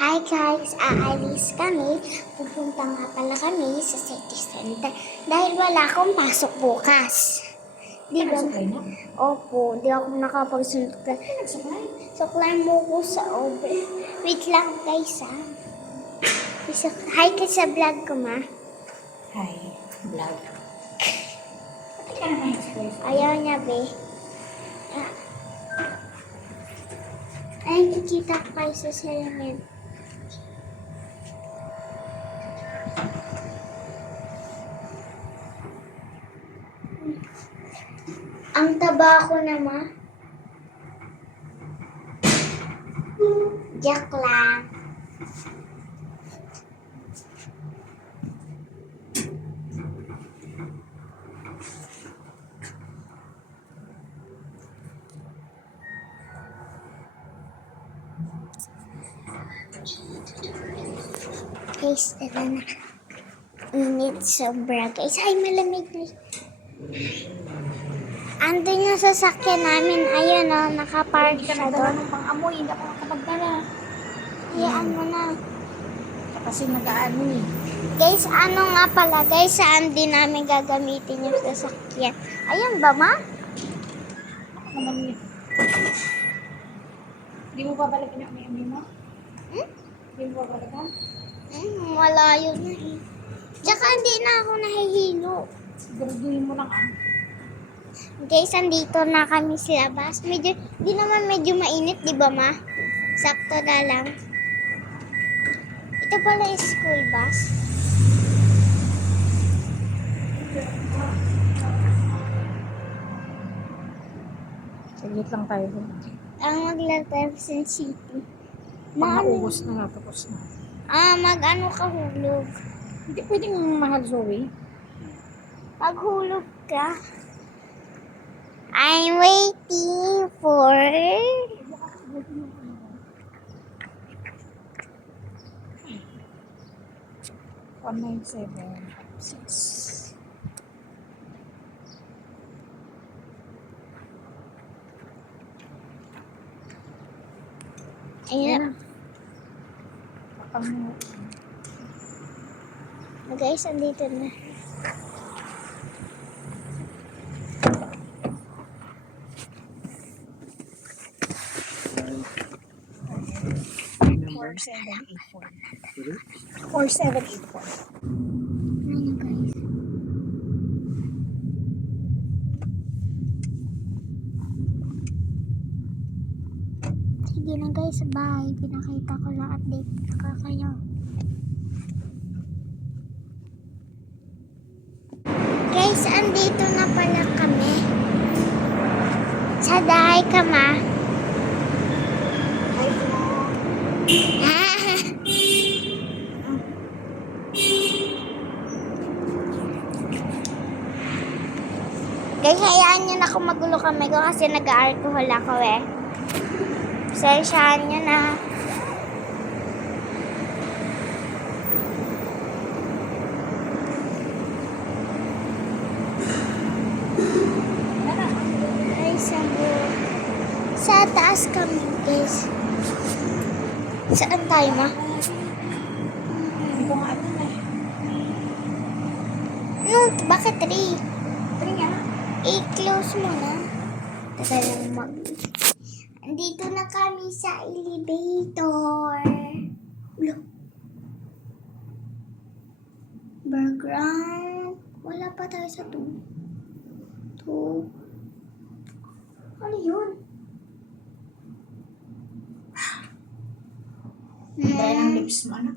Hi guys, aalis kami. Pupunta nga pala kami sa city center dahil wala akong pasok bukas. Di ba? Nagsukay na? Opo, di ako nakapagsuklay. Nagsukay? Suklay mo ko sa over. Wait lang guys ha. Hi ka sa vlog ko ma. Hi, vlog. Pati ka naman express. Ayaw niya be. Ay, kikita ko kayo sa salamin. Ang taba ko naman. Joke lang. Guys, tara na. Init sobra guys. Ay, malamig na. Andun yung sasakyan namin. Ayun o, nakapark Hindi ka siya nagdala doon. ng pang-amoy, hindi ako nakapagdala. Hayaan mo na. Kasi nag-aano eh. Guys, ano nga pala guys, saan din namin gagamitin yung sasakyan? Ayun ba ma? Ako naman yun. Hindi mo babalikin ang may mo? Hmm? Hindi mo babalikan? Malayo na eh. Tsaka hindi na ako nahihilo. Siguraduhin mo lang ah. Guys, andito na kami sa labas. Medyo, di naman medyo mainit, di ba ma? Sakto na lang. Ito pala yung school bus. Saglit lang tayo doon. Ang maglalabas ng city. Pag naubos na, tapos na. Mag-ano ka hulog. Hindi pwedeng mahal Zoe. Maghulog ka. I'm waiting for... 197.6. Ayan. Pang Guys, andito na. number 4784. 4784. Ano guys? Sige na guys, bye. Pinakita ko lang update ko kayo. Guys, andito na pala kami. Sa dahay ka ma. Guys, hayaan nyo na kung magulo kami ko kasi nag-alcohol ako eh. Sensyahan nyo na. Ay, sa taas kami, guys. Saan tayo, ma? Hindi ko nga alam eh. No, bakit 3? Tari nga. I-close mo na. Tagal lang mag... Andito na kami sa elevator. Ulo. Background. Wala pa tayo sa 2. 2. Ano yun? Dahil ang lips mo na.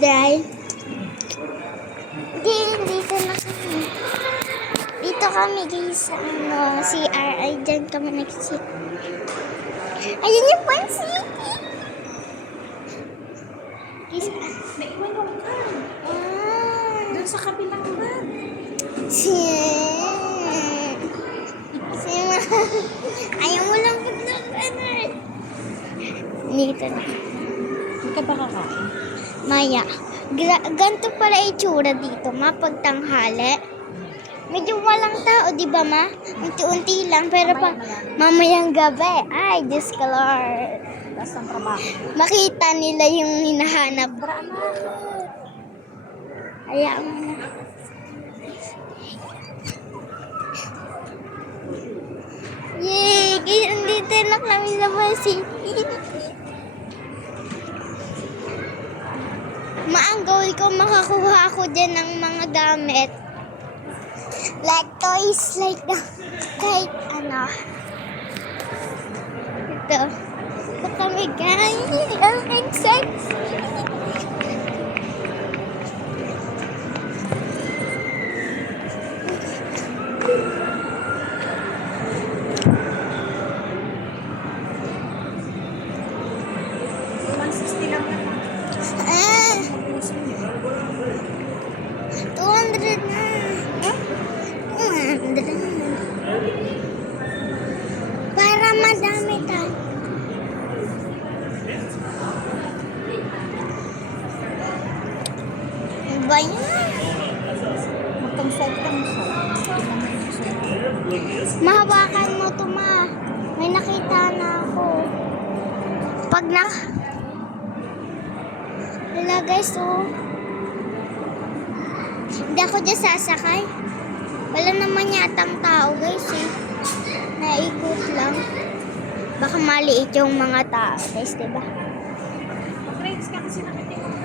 Dry. Dito na kami. Dito kami guys sa CR. Ay, dyan kami nag-sit. Ayun yung Pan City. Guys, May iwan mo ka. Doon sa kabilang bag. Ayaw mo lang pag-nag-ano. Dito na. Hindi ka ba kakain? Maya. Ganito pala itsura dito, mapagtanghali. Medyo walang tao, di ba ma? Unti-unti lang, pero pa mamayang gabi. Ay, Diyos ko Lord. Tapos ang trabaho. Makita nila yung hinahanap. Hayaan mo na. Yay! Kaya andito na kami sa City. Ang goal ko makakuha ako dyan ng mga gamit. Like toys, like kahit ano. Ito. Ito kami guys. Ang excited. Ah, 200 na. 200. Para madami tayo. Ano ba yan? Magpang-side ka mo siya. Mahawakan mo to ma. May nakita na ako. Pag na... Wala guys, oh. Hindi ako dyan sasakay. Wala naman yatang tao guys, eh. Naikot lang. Baka maliit yung mga tao guys, diba? Mag-rates ka kasi nakitin ko.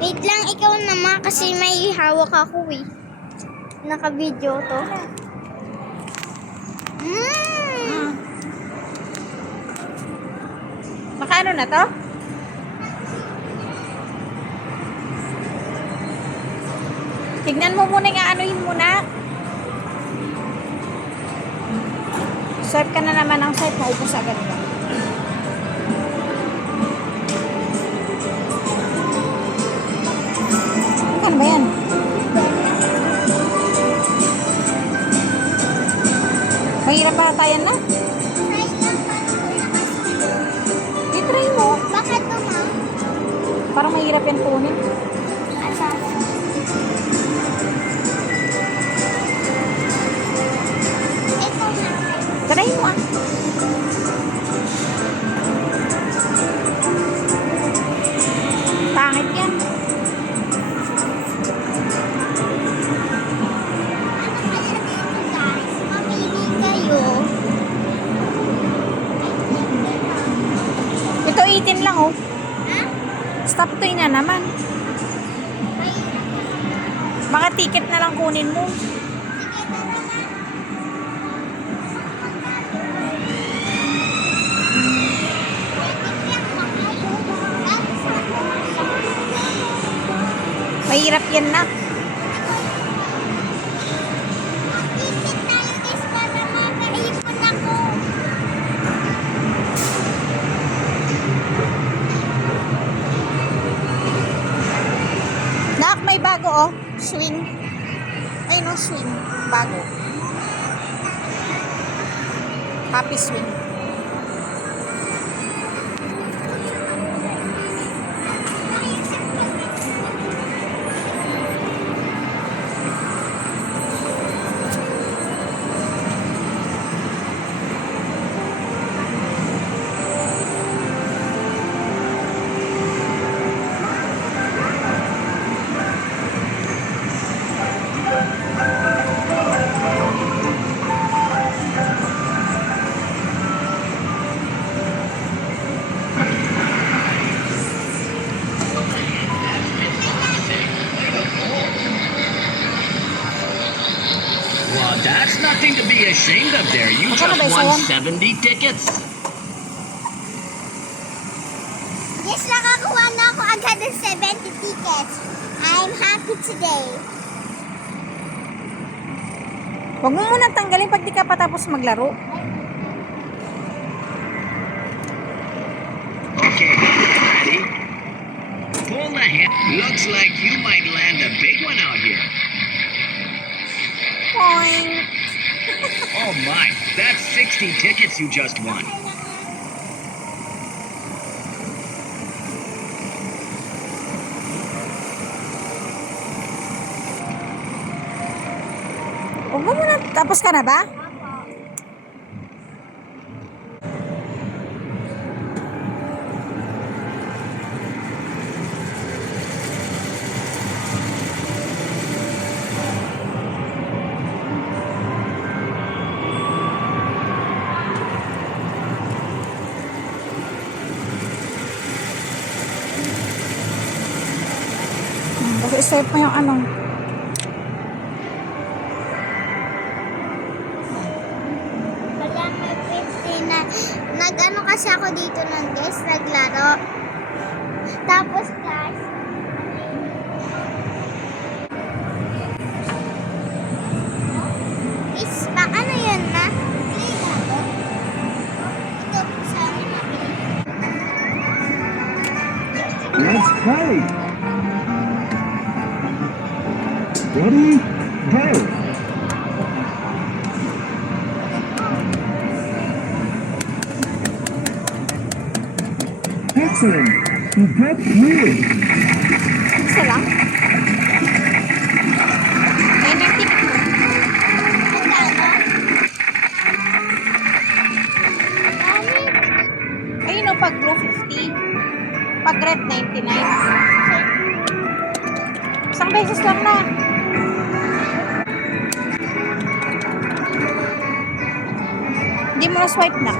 Wait lang, ikaw naman kasi may hawak ako eh. Naka-video to. Makaano na to? Tignan mo muna yung aanuhin muna. Swipe ka na naman ng swipe, maubos agad ka. Ano ba yan? Mahirap ba tayo na? I-try mo. Bakit to ma? Parang mahirap yan kunin. Asa? Ito na. Try mo ah. Pangit yan. Ano kaya dito guys? Mamili kayo. Ito 18 lang oh. Ha? Stop to na naman. May... Baka ticket na lang kunin mo. Mahirap yan na. Ticket tayo guys para makaipon ako. Nak, may bago oh. Swing. Ay no, swing. Bago. Happy swing. Well, that's nothing to be ashamed of there. You Magkano just ba isa won yan? 70 tickets. Yes, nakakuha na ako agad ng 70 tickets. I'm happy today. Huwag mo munang tanggalin pag di ka pa tapos maglaro. Okay, ready? Pull the hand. Looks like you might land a big one out here. Boing. Oh my, that's 60 tickets you just won. Tapos ka na ba? Kasi save mo yung ano. Wala may 50 na. Nag-ano kasi ako dito nun guys, naglaro. Tapos guys, is back ano yun na? Clay na to? Ito, sa amin mabili. Let's play. Ready? Go. Excellent. You got through it. Isa lang? Ayun ang ticket mo. Magkano? Dami. Ayun o, pag blue 50. Pag red 99. Isang beses lang na. Hindi mo na swipe na.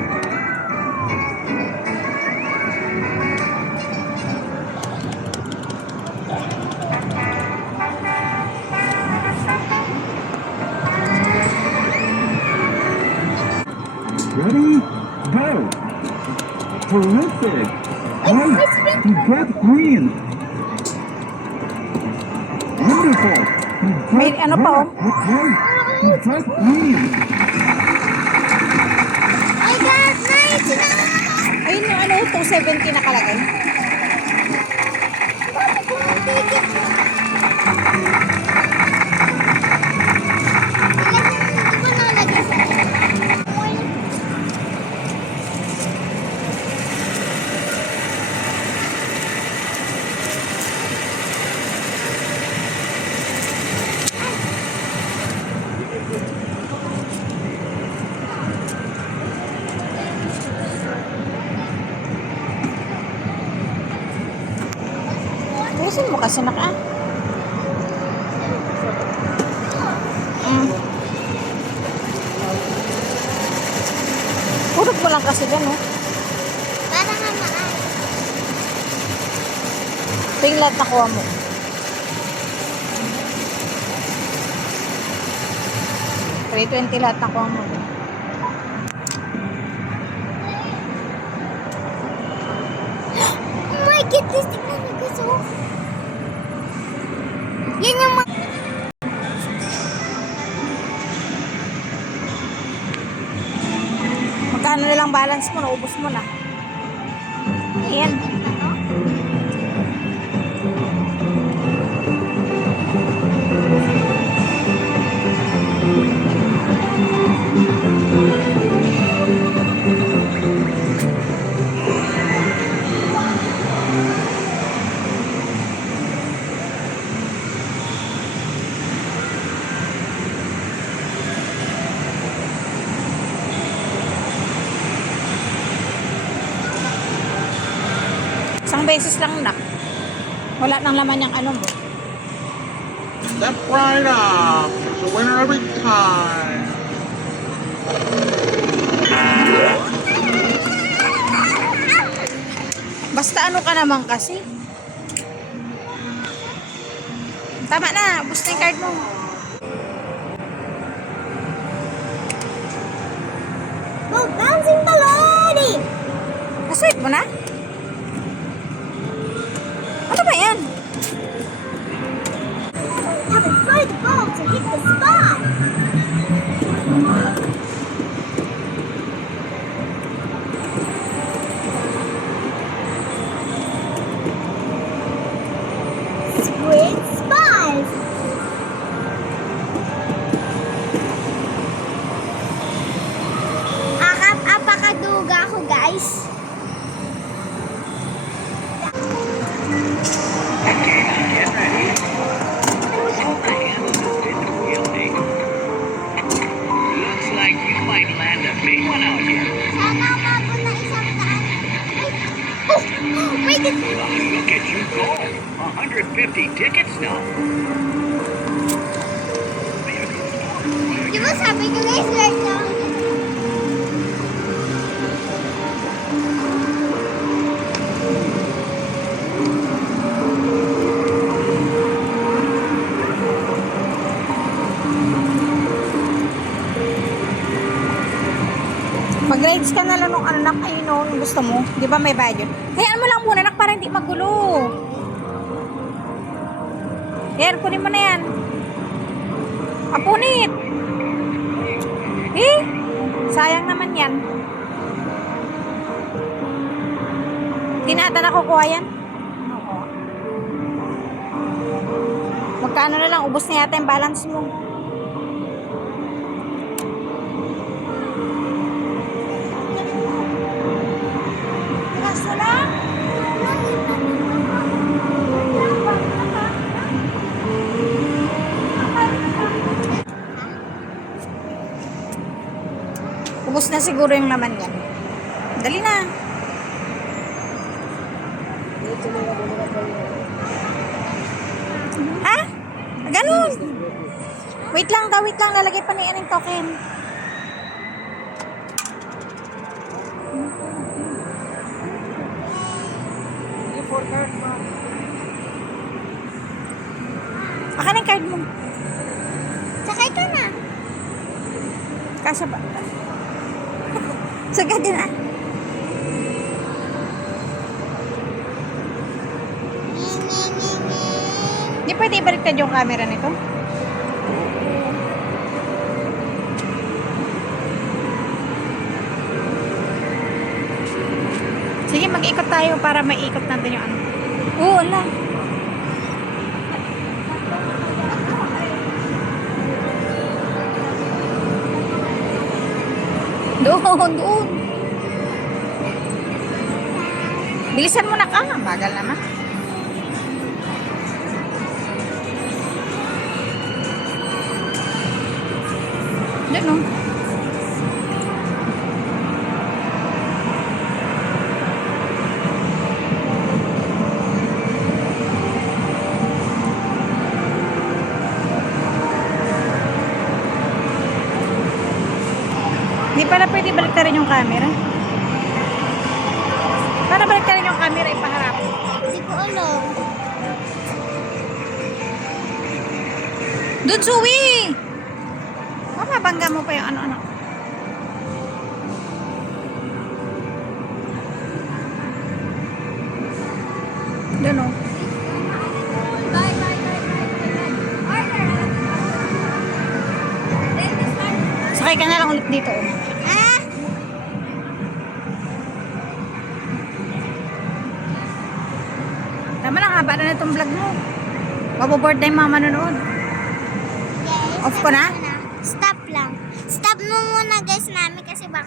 Ready? Go. Terrific. Great. You got green. Wonderful. You got May ano pa, oh. Okay. You got green. I got 99! Ayun yung ano, 270 nakalagay. Bakit ko ang ticket mo? Hindi ko nalagay sa Ayusin mo kasi naka. Purot mo lang kasi dyan, oh. para nga maayos. Ito yung lahat nakuha mo. $320 lahat nakuha mo. Oh my goodness, tignan niyo guys, oh. Yan yung mga... Magkano nilang balance mo, naubos mo na. Ayan. Isang beses lang na. Wala nang laman yung ano mo. Step right up. It's a winner every time. Basta ano ka naman kasi. Tama na, ubos na yung card mo. Go, bouncing melody! Naswipe mo na? Ano ba yan? Have to throw the ball to hit the spot. Squid spies. Apakaduga ko guys. Look at you go. 150 tickets now. Di ba sabi ko guys, right lang. Mag-rides ka na lang nung anak, ayun o, nung gusto mo. Di ba may bayad yun? Hayaan mo lang muna, anak, para hindi magulo. Yan, kunin mo na yan. Apunit. Eh, sayang naman yan. Di na ata nakukuha yan? Oo. Magkano na lang, ubos na yata yung balance mo. Kaso lang. Ubus na siguro yung laman yan. Dali na. Ha? Ganun. Wait lang daw, wait lang. Lalagay pa niya ng token. Akin ang card mo. Sakay ka na. Kasya ba? Sagad din ah. Di pwede ibaliktad yung camera nito? Sige, mag-ikot tayo para maikot natin yung ano. Oo, wala. Doon. Bilisan mo na ka. Bagal naman. Doon oh. Hindi pala pwede baliktarin yung camera. Para baliktarin yung camera, ipaharap. Hindi ko alam. Doon, Suwi! Mamabangga mo pa yung ano-ano. Doon oh. Sakay ka na lang ulit dito oh. Ah! Tama lang, haba na itong vlog mo. Maboboard na yung mga manonood. Guys, Off ko na? Stop lang. Stop mo muna guys namin kasi baka